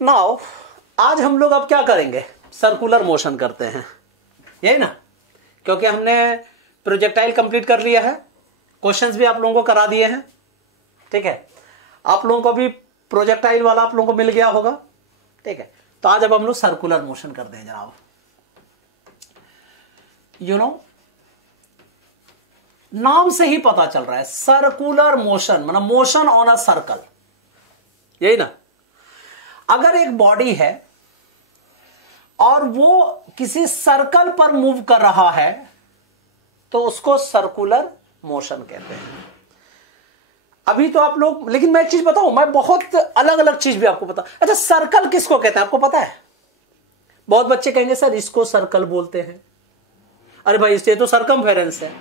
Now आज हम लोग अब क्या करेंगे, सर्कुलर मोशन करते हैं, यही ना, क्योंकि हमने प्रोजेक्टाइल कंप्लीट कर लिया है, क्वेश्चंस भी आप लोगों को करा दिए हैं, ठीक है, आप लोगों को भी प्रोजेक्टाइल वाला आप लोगों को मिल गया होगा, ठीक है। तो आज अब हम लोग सर्कुलर मोशन करते हैं जनाब। यू नो, नाम से ही पता चल रहा है सर्कुलर मोशन, मतलब मोशन ऑन अ सर्कल, यही ना। अगर एक बॉडी है और वो किसी सर्कल पर मूव कर रहा है तो उसको सर्कुलर मोशन कहते हैं। अभी तो आप लोग, लेकिन मैं एक चीज बताऊं, मैं बहुत अलग अलग चीज भी आपको बता। अच्छा, सर्कल किसको कहते हैं आपको पता है? बहुत बच्चे कहेंगे सर इसको सर्कल बोलते हैं। अरे भाई ये तो सरकमफेरेंस है।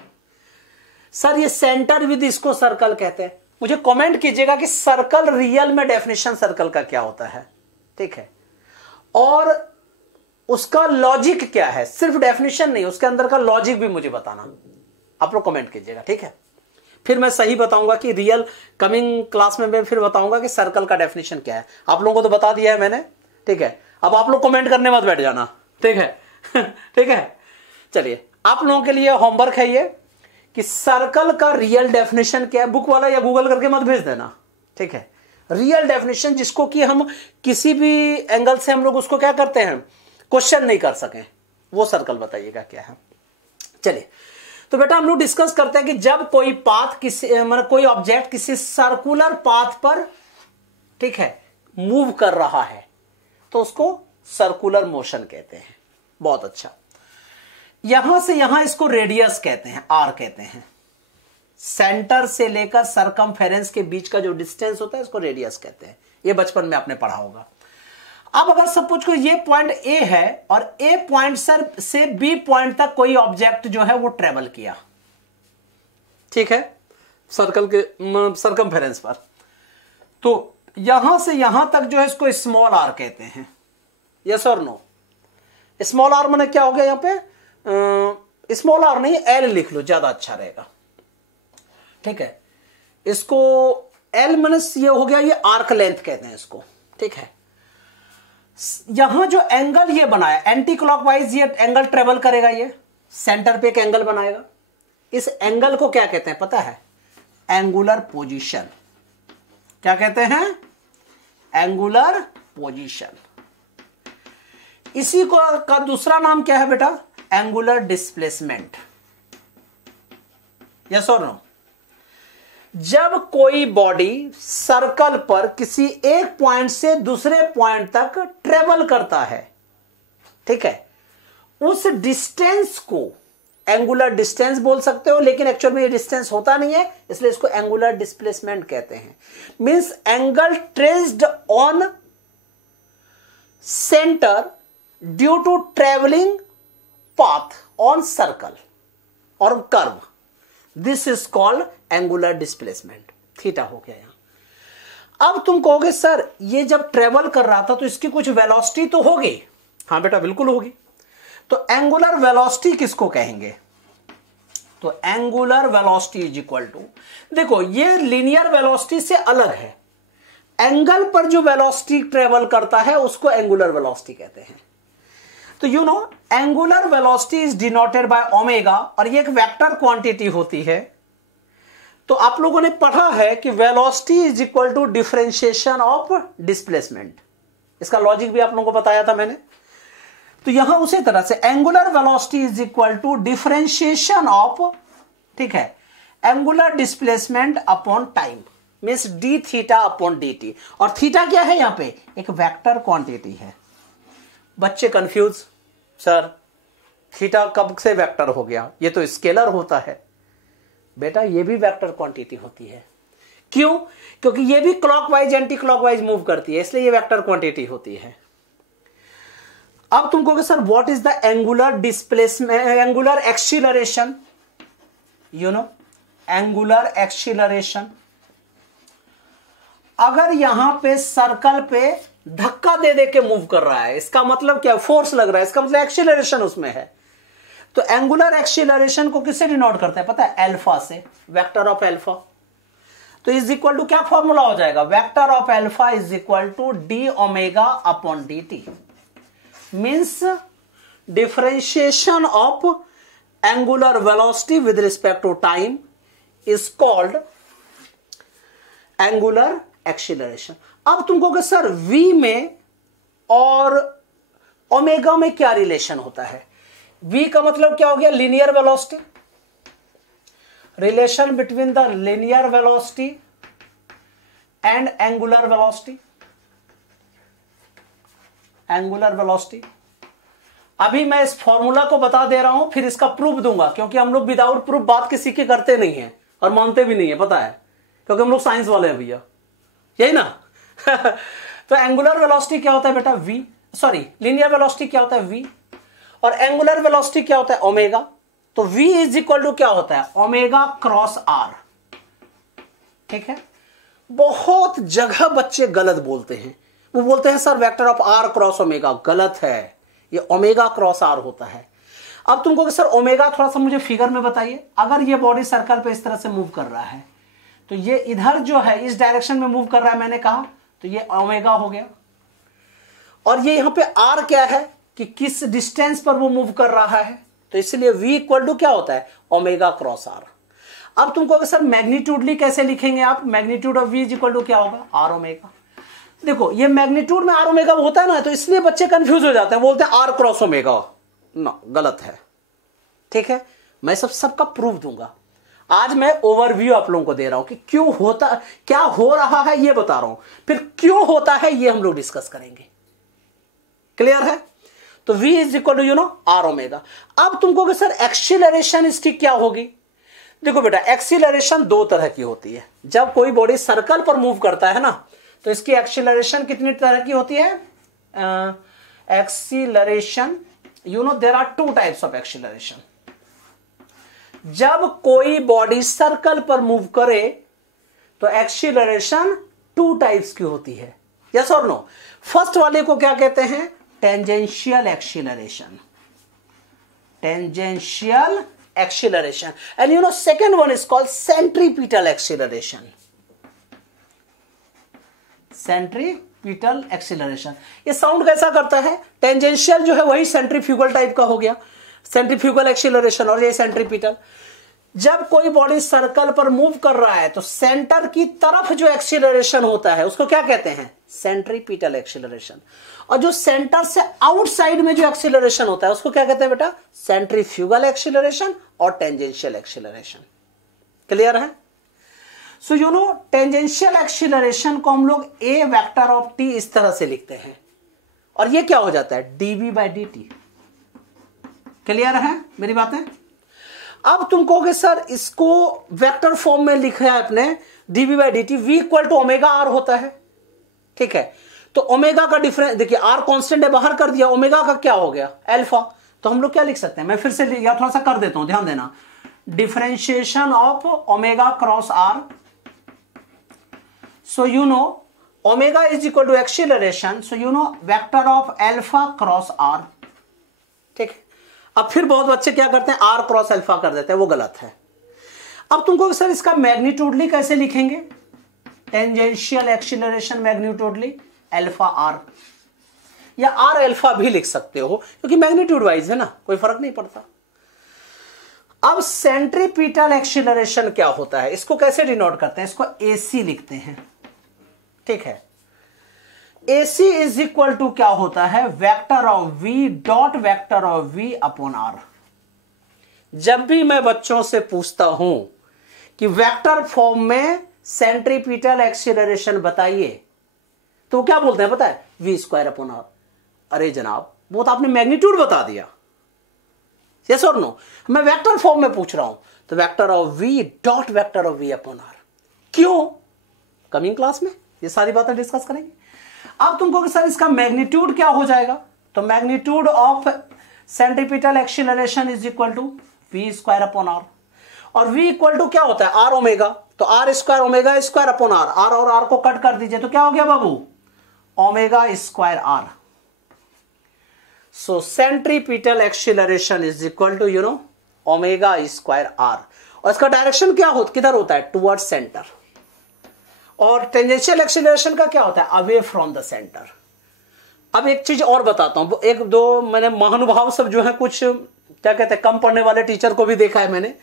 सर ये सेंटर विद इसको सर्कल कहते हैं। मुझे कमेंट कीजिएगा कि सर्कल रियल में डेफिनेशन सर्कल का क्या होता है, ठीक है, और उसका लॉजिक क्या है। सिर्फ डेफिनेशन नहीं, उसके अंदर का लॉजिक भी मुझे बताना, आप लोग कमेंट कीजिएगा, ठीक है। फिर मैं सही बताऊंगा कि रियल, कमिंग क्लास में मैं फिर बताऊंगा कि सर्कल का डेफिनेशन क्या है। आप लोगों को तो बता दिया है मैंने, ठीक है। अब आप लोग कमेंट करने मत बैठ जाना, ठीक है ठीक है। चलिए, आप लोगों के लिए होमवर्क है ये कि सर्कल का रियल डेफिनेशन क्या है। बुक वाला या गूगल करके मत भेज देना, ठीक है। रियल डेफिनेशन जिसको कि हम किसी भी एंगल से हम लोग उसको क्या करते हैं, क्वेश्चन नहीं कर सकें, वो सर्कल बताइएगा क्या है। चलिए, तो बेटा हम लोग डिस्कस करते हैं कि जब कोई पाथ किसी, मतलब कोई ऑब्जेक्ट किसी सर्कुलर पाथ पर, ठीक है, मूव कर रहा है तो उसको सर्कुलर मोशन कहते हैं। बहुत अच्छा। यहां से यहां इसको रेडियस कहते हैं, आर कहते हैं। सेंटर से लेकर सरकमफेरेंस के बीच का जो डिस्टेंस होता है इसको रेडियस कहते हैं। ये बचपन में आपने पढ़ा होगा। अब अगर सपोज को ये पॉइंट ए है और ए पॉइंट सर से बी पॉइंट तक कोई ऑब्जेक्ट जो है वो ट्रेवल किया, ठीक है, सर्कल के सरकमफेरेंस पर, तो यहां से यहां तक जो है इसको स्मॉल आर कहते हैं। यस और नो? स्मॉल आर माने क्या हो गया यहां पे, स्मॉल आर नहीं, एल लिख लो, ज्यादा अच्छा रहेगा, ठीक है। इसको एल माने ये हो गया, ये आर्क लेंथ कहते हैं इसको, ठीक है। यहां जो एंगल ये बनाया एंटी क्लॉकवाइज, ये एंगल ट्रेवल करेगा, ये सेंटर पे एक एंगल बनाएगा। इस एंगल को क्या कहते हैं पता है? Angular position. क्या कहते हैं? Angular position. इसी को का दूसरा नाम क्या है बेटा? Angular displacement. यस और नो? जब कोई बॉडी सर्कल पर किसी एक पॉइंट से दूसरे पॉइंट तक ट्रेवल करता है, ठीक है, उस डिस्टेंस को एंगुलर डिस्टेंस बोल सकते हो, लेकिन एक्चुअल में ये डिस्टेंस होता नहीं है, इसलिए इसको एंगुलर डिस्प्लेसमेंट कहते हैं। Means angle traced on centre due to travelling path on circle और curve, this is called angular displacement. Theta हो गया यहां। अब तुम कहोगे सर ये जब ट्रेवल कर रहा था तो इसकी कुछ वेलोसिटी तो होगी। हां बेटा बिल्कुल होगी। तो एंगुलर वेलोसिटी किसको कहेंगे? तो angular velocity is equal to, देखो ये लीनियर वेलोसिटी से अलग है। एंगल पर जो वेलोसिटी ट्रेवल करता है उसको एंगुलर वेलोसिटी कहते हैं। तो you know angular velocity is denoted by omega, और ये एक वेक्टर क्वांटिटी होती है। तो आप लोगों ने पढ़ा है कि velocity is equal to differentiation of displacement. इसका लॉजिक भी आप लोगों को बताया था मैंने। तो यहां उसी तरह से angular velocity is equal to differentiation of, ठीक है, angular displacement upon time, means D theta upon D T. और थीटा क्या है यहां पे? एक वेक्टर क्वांटिटी है। बच्चे कंफ्यूज, सर थीटा कब से वेक्टर हो गया? ये तो स्केलर होता है। बेटा ये भी वेक्टर क्वांटिटी होती है। क्यों? क्योंकि ये भी क्लॉकवाइज एंटी क्लॉकवाइज मूव करती है, इसलिए ये वेक्टर क्वांटिटी होती है। अब तुम कहोगे sir what is the angular displacement, angular acceleration? You no angular acceleration, अगर यहां पे सर्कल पे धक्का दे दे के मूव कर रहा है, इसका मतलब क्या? फोर्स लग रहा है, इसका मतलब एक्सीलरेशन उसमें है। तो एंगुलर एक्सीलरेशन को किससे डिनोट करते हैं पता है? अल्फा से, वेक्टर ऑफ अल्फा। तो तो इज इक्वल टू क्या फॉर्मूला हो जाएगा, vector of alpha is equal to D omega upon D T, means differentiation of angular velocity with respect to time is called angular acceleration. अब तुम कहोगे sir v में और ओमेगा में क्या रिलेशन होता है, v का मतलब क्या हो गया, linear velocity, relation between the linear velocity and angular velocity, angular velocity. अभी मैं इस फॉर्मूला को बता दे रहा हूं, फिर इसका प्रूफ दूंगा, क्योंकि हम लोग विदाउट प्रूफ बात किसी की करते नहीं है और मानते भी नहीं है, पता है, क्योंकि हम लोग साइंस वाले हैं भैया, यही ना। तो एंगुलर वेलोसिटी क्या होता है बेटा, v, सॉरी लीनियर वेलोसिटी क्या होता है v, और एंगुलर वेलोसिटी क्या होता है ओमेगा। तो v इज इक्वल टू क्या होता है, ओमेगा क्रॉस r। ठीक है, बहुत जगह बच्चे गलत बोलते हैं, वो बोलते हैं sir vector of r cross omega, गलत है, ये ओमेगा क्रॉस r होता है। अब तुमको सर ओमेगा थोड़ा सा मुझे फिगर में बताइए, अगर ये बॉडी सर्कल पे इस तरह से मूव कर रहा है तो ये इधर जो है इस डायरेक्शन में मूव कर रहा है, मैंने कहा, तो ये ओमेगा हो गया। और ये यहां पे r क्या है कि किस डिस्टेंस पर वो मूव कर रहा है, तो इसलिए v इक्वल टू क्या होता है, ओमेगा क्रॉस r। अब तुमको अगर सर मैग्नीट्यूडली कैसे लिखेंगे आप, magnitude of v is equal to क्या होगा, r ओमेगा। देखो ये मैग्नीट्यूड में r ओमेगा होता है ना, तो इसलिए बच्चे कंफ्यूज हो जाते हैं, बोलते हैं r क्रॉस ओमेगा, ना गलत है। ठीक है, मैं सबका प्रूफ दूंगा। आज मैं ओवरव्यू आप लोगों को दे रहा हूं कि क्यों होता, क्या हो रहा है ये बता रहा हूं, फिर क्यों होता है ये हम लोग डिस्कस करेंगे। क्लियर है, तो v is equal to you know r omega. अब तुमको सर एक्सीलरेशन इसकी क्या होगी, देखो बेटा एक्सीलरेशन दो तरह की होती है। जब कोई बॉडी सर्कल पर मूव करता है ना, तो इसकी एक्सीलरेशन कितनी तरह की होती है, acceleration, you know there are two types of acceleration. जब कोई बॉडी सर्कल पर मूव करे तो एक्सीलरेशन टू टाइप्स की होती है, यस और नो। फर्स्ट वाले को क्या कहते हैं, tangential acceleration, tangential acceleration, and you know second one is called centripetal acceleration, centripetal acceleration. ये साउंड कैसा करता है, टेंजेंशियल जो है वही सेंट्रीफ्यूगल टाइप का हो गया, सेंट्रीफ्यूगल एक्सीलरेशन, और ये सेंट्रीपिटल। जब कोई बॉडी सर्कल पर मूव कर रहा है तो सेंटर की तरफ जो एक्सीलरेशन होता है उसको क्या कहते हैं, सेंट्रीपिटल एक्सीलरेशन। और जो सेंटर से आउटसाइड में जो एक्सीलरेशन होता है उसको क्या कहते हैं बेटा, सेंट्रीफ्यूगल एक्सीलरेशन और टेंजेंशियल एक्सीलरेशन। क्लियर है। सो यू नो टेंजेंशियल एक्सीलरेशन को हम लोग a वेक्टर ऑफ t इस तरह से लिखते हैं, और ये क्या हो जाता है, dv बाई dt। क्लियर है मेरी बातें। अब तुम कहोगे सर इसको वेक्टर फॉर्म में लिखा है अपने, dv by dt, v equal to omega r होता है। ठीक है, तो ओमेगा का डिफरेंस देखिए, r कांस्टेंट है, बाहर कर दिया, ओमेगा का क्या हो गया, अल्फा। तो हम लोग क्या लिख सकते हैं, मैं फिर से या थोड़ा सा कर देता हूं, ध्यान देना, differentiation of omega cross r। So you know omega is equal to acceleration, so you know vector of alpha cross r। ठीक है, अब फिर बहुत बच्चे क्या करते हैं, r क्रॉस अल्फा कर देते हैं, वो गलत है। अब तुमको सर इसका मैग्नीट्यूडली कैसे लिखेंगे, टेंजेंशियल एक्सीलरेशन मैग्नीट्यूडली अल्फा r, या r अल्फा भी लिख सकते हो, क्योंकि मैग्नीट्यूड वाइज है ना, कोई फर्क नहीं पड़ता। अब सेंट्रीपिटल एक्सीलरेशन क्या होता है, इसको कैसे डिनोट करते हैं, इसको ac लिखते हैं। ठीक है, AC इज इक्वल टू क्या होता है, vector of v dot vector of v upon r। जब भी मैं बच्चों से पूछता हूं कि वेक्टर फॉर्म में सेंट्रीपिटल एक्सीलरेशन बताइए, तो क्या बोलते हैं पता है, v स्क्वायर अपॉन r। अरे जनाब वो तो आपने मैग्नीट्यूड बता दिया, यस और नो। मैं वेक्टर फॉर्म में पूछ रहा हूं, तो vector of v dot vector of v upon r। क्यों, कमिंग क्लास में ये सारी बातें डिस्कस करेंगे। अब तुमको सर इसका मैग्नीट्यूड क्या हो जाएगा, तो magnitude of centripetal acceleration is equal to v square upon r, और v इक्वल टू क्या होता है, r ओमेगा, तो r square omega square upon r, r और r को कट कर दीजिए, तो क्या हो गया बाबू, omega square r। So centripetal acceleration is equal to you know omega square r, और इसका डायरेक्शन क्या होता, किधर होता है, टुवर्ड्स सेंटर। और टेंजेंशियल एक्सीलरेशन का क्या होता है? Away from the centre. अब एक चीज और बताता हूं, एक दो मैंने महानुभाव सब जो है, कुछ क्या कहते हैं, कम पढ़ने वाले टीचर को भी देखा है मैंने,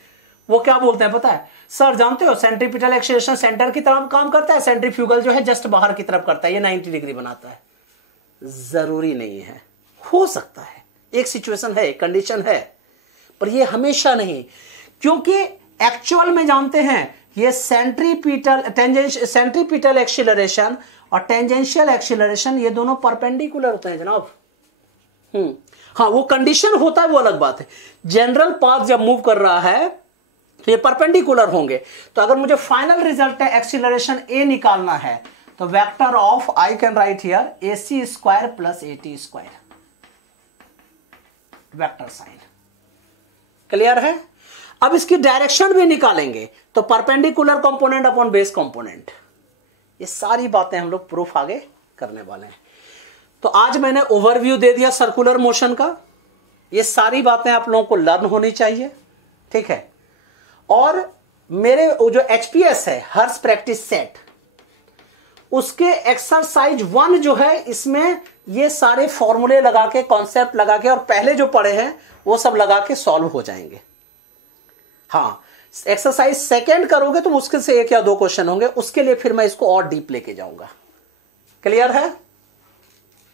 वो क्या बोलते हैं पता है? सर जानते हो सेंट्रीपिटल एक्सीलरेशन सेंटर की तरफ काम करता है, सेंट्रीफ्यूगल जो है जस्ट बाहर की तरफ करता है, ये 90 डिग्री बनाता है। जरूरी नहीं है, हो सकता है, एक सिचुएशन है, एक कंडीशन है, पर ये हमेशा नहीं, क्योंकि एक्चुअल में जानते हैं ये सेंट्रीपिटल एक्सीलरेशन और टेंजेंशियल एक्सीलरेशन ये दोनों परपेंडिकुलर होते हैं जनाब। हाँ, वो कंडीशन होता है, वो अलग बात है। जनरल पाथ जब मूव कर रहा है तो ये परपेंडिकुलर होंगे। तो अगर मुझे फाइनल रिजल्ट है एक्सीलरेशन ए निकालना है, तो vector of I can write here AC square plus AT square, vector sine. Clear है? अब इसकी डायरेक्शन भी निकालेंगे तो perpendicular component upon base component. ये सारी बातें हम लोग प्रूफ आगे करने वाले हैं। तो आज मैंने ओवरव्यू दे दिया सर्कुलर मोशन का, ये सारी बातें आप लोगों को लर्न होनी चाहिए, ठीक है। और मेरे जो HPS है, हर्स प्रैक्टिस सेट, उसके एक्सरसाइज 1 जो है, इसमें ये सारे फॉर्मूले लगा के, कॉन्सेप्ट लगा के, और पहले जो पढ़े हैं वो सब लगा के सॉल्व हो जाएंगे। हाँ, एक्सरसाइज 2 करोगे तो मुश्किल से 1 या 2 क्वेश्चन होंगे, उसके लिए फिर मैं इसको और डीप लेके जाऊंगा। क्लियर है?